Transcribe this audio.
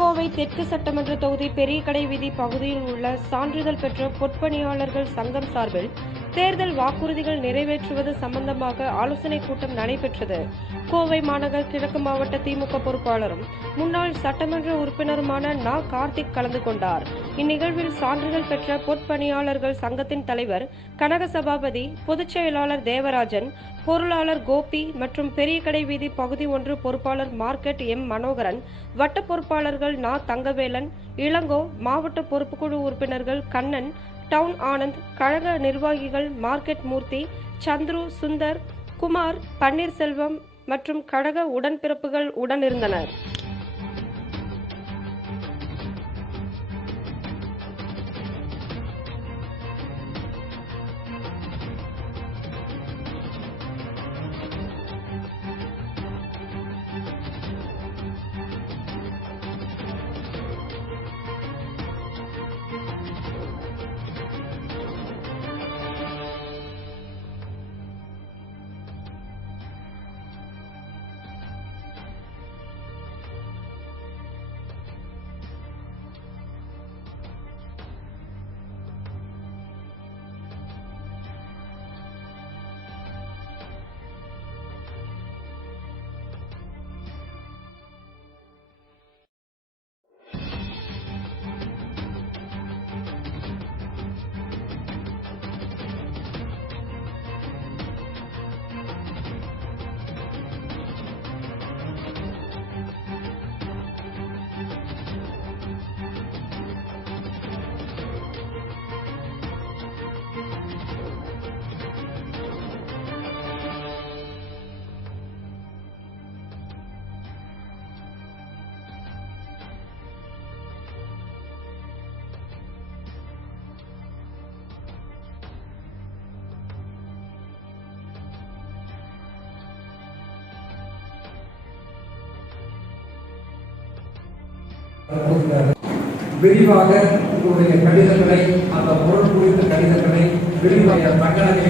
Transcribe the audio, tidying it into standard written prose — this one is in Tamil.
கோவை தெற்கு சட்டமன்ற தொகுதி பெரியகடை வீதி பகுதியில் உள்ள சான்றிதழ் பெற்ற பொற்பணியாளர்கள் சங்கம் சார்பில் தேர்தல் வாக்குறுதிகள் நிறைவேற்றுவது சம்பந்தமாக ஆலோசனைக் கூட்டம் நடைபெற்றது. கோவை மாநகர் கிழக்கு மாவட்ட திமுக பொறுப்பாளரும் முன்னாள் சட்டமன்ற உறுப்பினருமான நா. கார்த்திக் கலந்து கொண்டார். இந்நிகழ்வில் சான்றிதழ் பெற்ற பொற்பணியாளர்கள் சங்கத்தின் தலைவர் கனக சபாபதி, பொதுச் செயலாளர் தேவராஜன், பொருளாளர் கோபி மற்றும் பெரியகடை வீதி பகுதி 1 பொறுப்பாளர் மார்க்கெட் எம். மனோகரன், வட்ட பொறுப்பாளர்கள் நா. தங்கவேலன், இளங்கோ, மாவட்ட பொறுப்புக்குழு உறுப்பினர்கள் கண்ணன், டவுன் ஆனந்த், கழக நிர்வாகிகள் மார்க்கெட் மூர்த்தி, சந்துரு, சுந்தர், குமார், பன்னீர்செல்வம் மற்றும் கழக உடன்பிறப்புகள் உடனிருந்தனர். விரிவாக உங்களுடைய கடிதங்களை, அந்த பொருள் குறித்த கடிதங்களை விரிவாக தங்களது